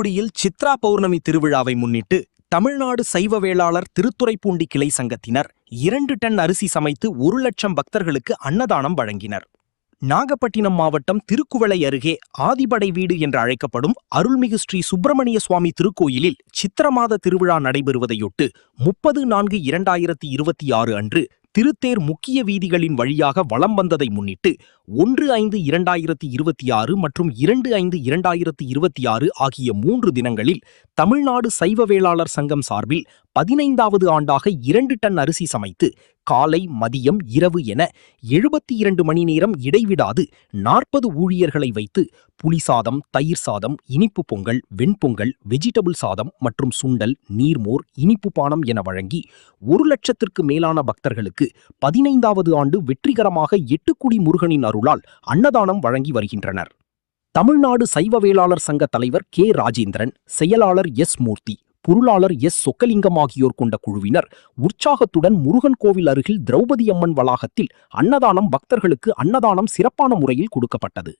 தூத்துக்குடியில் சித்ரா பௌர்ணமி திருவிழாவை முன்னிட்டு தமிழ்நாடு சைவ வேளாளர் திருத்துறைப்பூண்டி கிளை சங்கத்தினர் 2 டன் அரிசி சமைத்து 1 லட்சம் பக்தர்களுக்கு அன்னதானம் வழங்கினர். நாகப்பட்டினம் மாவட்டம் திருக்குவளை அருகே ஆதிபடை வீடு என்று அழைக்கப்படும் அருள்மிகு ஸ்ரீ சுப்பிரமணிய சுவாமி திருக்கோயிலில் சித்திரமாத திருவிழா நடைபெறுவதையொட்டு 30/4/2026 அன்று திருத்தேர் முக்கிய வீதிகளின் வழியாக வலம் வந்ததை முன்னிட்டு 1/5/2026 மற்றும் 2/5/2026 ஆகிய 3 தினங்களில் தமிழ்நாடு சைவ வேளாளர் சங்கம் சார்பில் 15வது ஆண்டாக 2 டன் அரிசி சமைத்து காலை, மதியம், இரவு என 72 மணி நேரம் இடைவிடாது 40 ஊழியர்களை வைத்து புளிசாதம், தயிர் சாதம், இனிப்பு பொங்கல், வெண்பொங்கல், வெஜிடபிள் சாதம் மற்றும் சுண்டல், நீர்மோர், இனிப்பு பானம் என வழங்கி 1 லட்சத்திற்கு மேலான பக்தர்களுக்கு 15வது ஆண்டு வெற்றிகரமாக எட்டுக்குடி முருகனின் அருளால் அன்னதானம் வழங்கி வருகின்றனர். தமிழ்நாடு சைவ வேளாளர் சங்க தலைவர் கே. ராஜேந்திரன், செயலாளர் எஸ். மூர்த்தி, பொருளாளர் எஸ். சொக்கலிங்கம் ஆகியோர் கொண்ட குழுவினர் உற்சாகத்துடன் முருகன் கோவில் அருகில் திரௌபதி அம்மன் வளாகத்தில் அன்னதானம் பக்தர்களுக்கு அன்னதானம் சிறப்பான முறையில் கொடுக்கப்பட்டது.